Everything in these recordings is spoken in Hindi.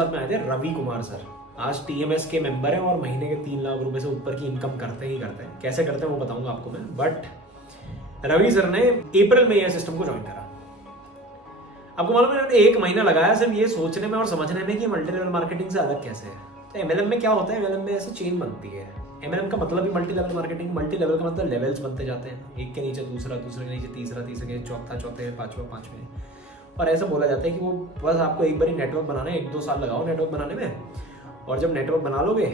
साथ में आए थे रवि कुमार सर। आज टीएमएस के मेंबर हैं और महीने के 3 लाख रुपए से ऊपर की इनकम करते ही करते हैं। कैसे करते हैं वो बताऊंगा आपको मैं। बट रवि सर ने अप्रैल में यह सिस्टम को ज्वाइन करा। आपको मालूम है उन्होंने 1 महीना लगाया सिर्फ ये सोचने में और समझने में कि मल्टी लेवल मार्केटिंग से अलग कैसे है। तो एमएलएम में क्या होता है, एमएलएम में ऐसे चेन बनती है। एमएलएम का मतलब ही multi level marketing. Multi level का मतलब लेवल्स बनते जाते हैं, एक के नीचे दूसरा, दूसरे के नीचे तीसरा, तीसरे के चौथा, चौथे, पांचवें। और ऐसा बोला जाता है कि वो बस आपको एक बार नेटवर्क बनाना है, 1-2 साल लगाओ नेटवर्क बनाने में, और जब नेटवर्क बना लोगे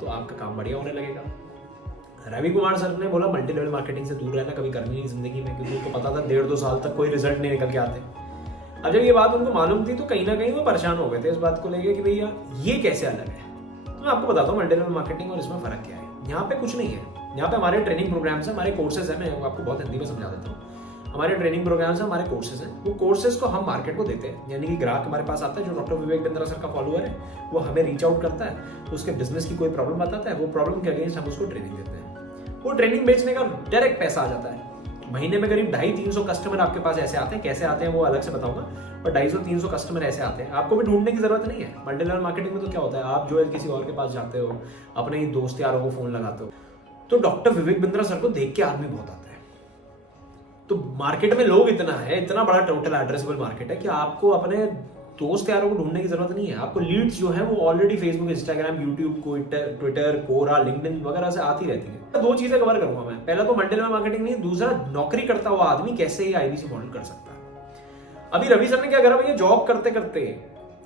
तो आपका काम बढ़िया होने लगेगा। रवि कुमार सर ने बोला मल्टी लेवल मार्केटिंग से दूर रहना, कभी करनी नहीं जिंदगी में, क्योंकि उनको पता था 1.5-2 साल तक कोई रिजल्ट नहीं निकल के आते। अब जब ये बात उनको मालूम थी तो कहीं ना कहीं वो परेशान हो गए थे इस बात को लेके कि भैया ये कैसे अलग है। तो मैं आपको बताता हूँ मल्टी लेवल मार्केटिंग और इसमें फर्क क्या है। यहाँ पे कुछ नहीं है, यहाँ पे हमारे ट्रेनिंग प्रोग्राम्स हैं, हमारे कोर्सेज हैं। मैं आपको बहुत हिंदी में समझा देता हूँ। हमारे ट्रेनिंग प्रोग्राम्स हैं, हमारे कोर्सेज हैं। वो कोर्सेज को हम मार्केट को देते हैं, यानी कि ग्राहक हमारे पास आता है जो डॉक्टर विवेक बिंद्रा सर का फॉलोअर है, वो हमें रीच आउट करता है, तो उसके बिजनेस की कोई प्रॉब्लम बताता है, वो प्रॉब्लम के अगेंस्ट हम उसको ट्रेनिंग देते हैं। वो ट्रेनिंग बेचने का डायरेक्ट पैसा आ जाता है। महीने में करीब 250-300 कस्टमर आपके पास ऐसे आते हैं। कैसे आते हैं वो अलग से बताऊंगा, पर 250-300 कस्टमर ऐसे आते हैं। आपको भी ढूंढने की जरूरत नहीं है। मल्टी लेवल मार्केटिंग में तो क्या होता है, आप जो है किसी और के पास जाते हो, अपने ही दोस्त यारों को फोन लगाते हो, तो डॉक्टर विवेक बिंद्रा सर को देख के आदमी बहुत आता है। तो मार्केट में लोग इतना है, इतना बड़ा टोटल एड्रेसेबल मार्केट है कि आपको अपने दोस्त यारों को ढूंढने की जरूरत नहीं है। आपको लीड्स जो है वो already Facebook, Instagram, YouTube, Twitter, Quora, LinkedIn वगैरह से आती रहती है। 2 चीजें कवर करूंगा मैं। पहला तो मल्टी लेवल मार्केटिंग नहीं, दूसरा नौकरी करता हुआ आदमी कैसे ये आईबीसी मॉडल कर सकता है। अभी रवि सर ने क्या करा भैया, जॉब करते करते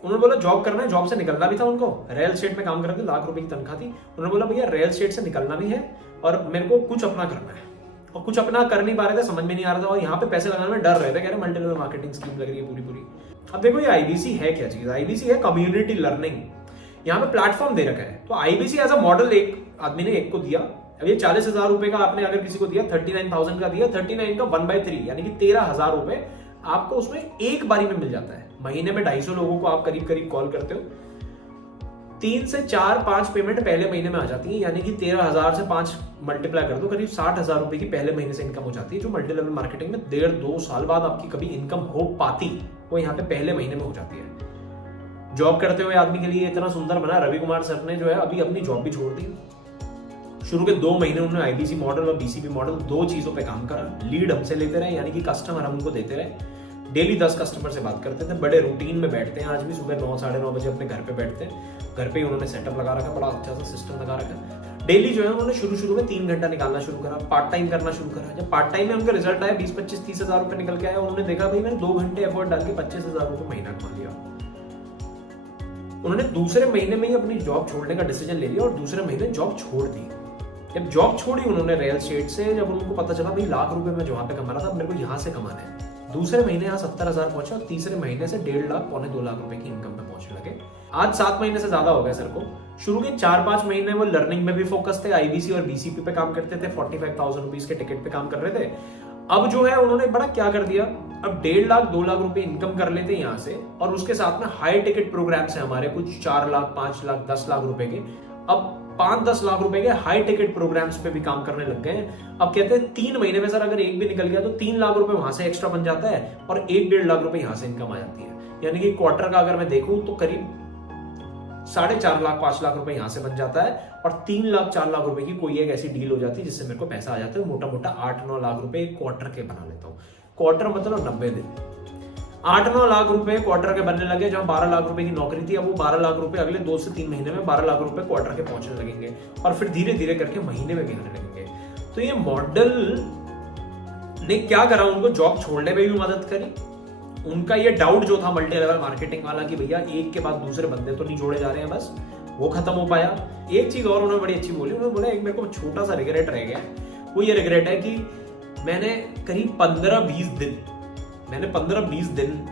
उन्होंने बोला जॉब करना है, जॉब से निकलना भी था उनको। रियल एस्टेट में काम कर रहे थे, लाख रुपए की तनख्वाह थी। उन्होंने बोला भैया रियल एस्टेट से निकलना भी है और मेरे को कुछ अपना करना है, और कुछ अपना कर नहीं पा रहे थे, समझ में नहीं आ रहा था, और यहाँ पे पैसे लगाने में डर रहे थे। कह रहे मल्टी लेवल मार्केटिंग स्कीम लग रही है पूरी। अब देखो ये आईबीसी है क्या चीज। आईबीसी है कम्युनिटी लर्निंग। यहाँ पे प्लेटफॉर्म दे रखा है। तो आईबीसी एज अ मॉडल एक आदमी ने एक को दिया। अब ये 40,000 रुपए का आपने अगर किसी को दिया, 39,000 का दिया, 39 का 1/3 यानी कि 13,000 रुपए आपको उसमें एक बारी में मिल जाता है। महीने में 250 लोगों को आप करीब कॉल करते हो, 3 से 4-5 पेमेंट पहले महीने में आ जाती है, यानी कि 13,000 से 5 मल्टीप्लाई कर दो, करीब 60,000 रुपए की पहले महीने से इनकम हो जाती है, जो मल्टी लेवल मार्केटिंग में 1.5-2 साल बाद आपकी कभी इनकम हो पाती, वो यहाँ पे पहले महीने में हो जाती है। जॉब करते हुए आदमी के लिए इतना सुंदर बना। रवि कुमार सर ने जो है अभी अपनी जॉब भी छोड़ दी। शुरू के 2 महीने उन्होंने आईबीसी मॉडल और बीसीपी मॉडल 2 चीजों पे काम करा। लीड हमसे लेते रहे, यानी कि कस्टमर हम उनको देते रहे। डेली 10 कस्टमर से बात करते थे। बड़े रूटीन में बैठते हैं आज भी, सुबह 9-9:30 बजे अपने घर पे बैठते हैं। घर पे ही उन्होंने सेटअप लगा रखा, बड़ा अच्छा सा सिस्टम लगा रखा। डेली जो है उन्होंने शुरू में 3 घंटा निकालना शुरू करा, पार्ट टाइम करना शुरू करा। जब पार्ट टाइम में उनका रिजल्ट आया, 20-25-30,000 रुपए निकल के आया, उन्होंने देखा भाई मैंने 2 घंटे एफर्ट डाल के 25,000 रुपए महीना कमा लिया। उन्होंने दूसरे महीने में ही अपनी जॉब छोड़ने का डिसीजन ले लिया और दूसरे महीने जॉब छोड़ दी। जब जॉब छोड़ी उन्होंने रियल एस्टेट से, जब उनको पता चला भाई लाख रुपए में जहाँ पे कमा रहा था, मेरे को यहाँ से कमाना है। दूसरे महीने यहाँ 70,000 पहुंचे और तीसरे महीने से 1.5 लाख, 2 लाख रुपए की इनकम पे पहुंचने लगे। आज 7 महीने से ज्यादा हो गया सर को। शुरू के 4-5 महीने वो लर्निंग में भी फोकस थे, आईबीसी और बीसीपी पे काम करते थे, 45,000 रुपीज के टिकट पे काम कर रहे थे। अब जो है उन्होंने बड़ा क्या कर दिया, अब 1.5 लाख, 2 लाख रुपए इनकम कर लेते यहाँ से, और उसके साथ में हाई टिकट प्रोग्राम्स है हमारे, कुछ 4 लाख, 5 लाख, 10 लाख रुपए के। अब 5-10 लाख रुपए के हाई टिकट प्रोग्राम्स पे भी काम करने लग गए। अब कहते हैं 3 महीने में सर अगर एक भी निकल गया तो 3 लाख रुपए वहां से एक्स्ट्रा बन जाता है और 1-1.5 लाख रुपए यहां से इनकम आ जाती है। यानी कि क्वार्टर का अगर मैं देखूं तो करीब 4.5 लाख, 5 लाख रुपए यहां से बन जाता है, और 3 लाख, 4 लाख रुपए की कोई एक ऐसी डील हो जाती है जिससे मेरे को पैसा आ जाता है। मोटा 8-9 लाख रुपए एक क्वार्टर के बना लेता हूँ। क्वार्टर मतलब 90 दिन। 8-9 लाख रुपए क्वार्टर के बनने लगे। जहां 12 लाख रुपए की नौकरी थी, अब वो 12 लाख रुपए अगले 2 से 3 महीने में 12 लाख रुपए क्वार्टर के पहुंचने लगेंगे, और फिर धीरे धीरे करके महीने में भी आने लगेंगे। तो ये मॉडल ने क्या करा, उनको जॉब छोड़ने में भी मदद करी। उनका ये डाउट जो था मल्टी लेवल मार्केटिंग वाला कि भैया एक के बाद दूसरे बंदे तो नहीं जोड़े जा रहे हैं, बस वो खत्म हो पाया। एक चीज और उन्होंने बड़ी अच्छी बोली, उन्होंने बोला एक मेरे को छोटा सा रिग्रेट रह गया। वो ये रिग्रेट है कि मैंने करीब 15-20 दिन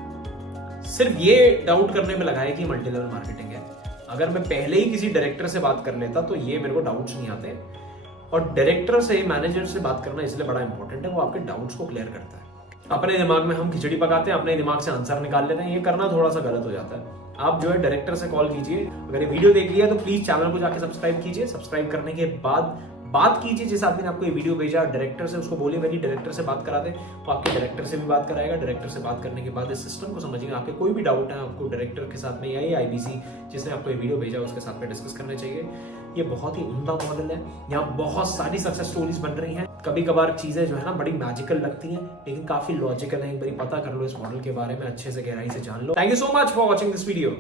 सिर्फ ये डाउट करने में लगाया कि मल्टी लेवल मार्केटिंग है। अगर मैं पहले ही किसी डायरेक्टर से बात कर लेता तो ये मेरे को डाउट्स नहीं आते। और डायरेक्टर से, मैनेजर से बात करना इसलिए बड़ा इंपॉर्टेंट है, वो आपके डाउट्स को क्लियर करता है। अपने दिमाग में हम खिचड़ी पकाते हैं, अपने दिमाग से आंसर निकाल लेते हैं, ये करना थोड़ा सा गलत हो जाता है। आप जो है डायरेक्टर से कॉल कीजिए। अगर ये वीडियो देख लिया तो प्लीज चैनल को जाके सब्सक्राइब कीजिए। सब्सक्राइब करने के बाद बात कीजिए जिस आदमी ने आपको ये वीडियो भेजा डायरेक्टर से, उसको बोलिए मेरी डायरेक्टर से बात करा दे, तो आपके डायरेक्टर से भी बात कराएगा। डायरेक्टर से बात करने के बाद इस सिस्टम को समझिएगा, आपके कोई भी डाउट है आपको डायरेक्टर के साथ में या ये IBC जिसने आपको ये वीडियो भेजा उसके साथ में डिस्कस करने चाहिए। ये बहुत ही उम्दा मॉडल है, यहाँ बहुत सारी सक्सेस स्टोरीज बन रही हैं। कभी कभार चीजें जो है ना बड़ी मैजिकल लगती हैं लेकिन काफी लॉजिकल है। एक बार पता कर लो इस मॉडल के बारे में, अच्छे से गहराई से जान लो। Thank you so much for watching this video.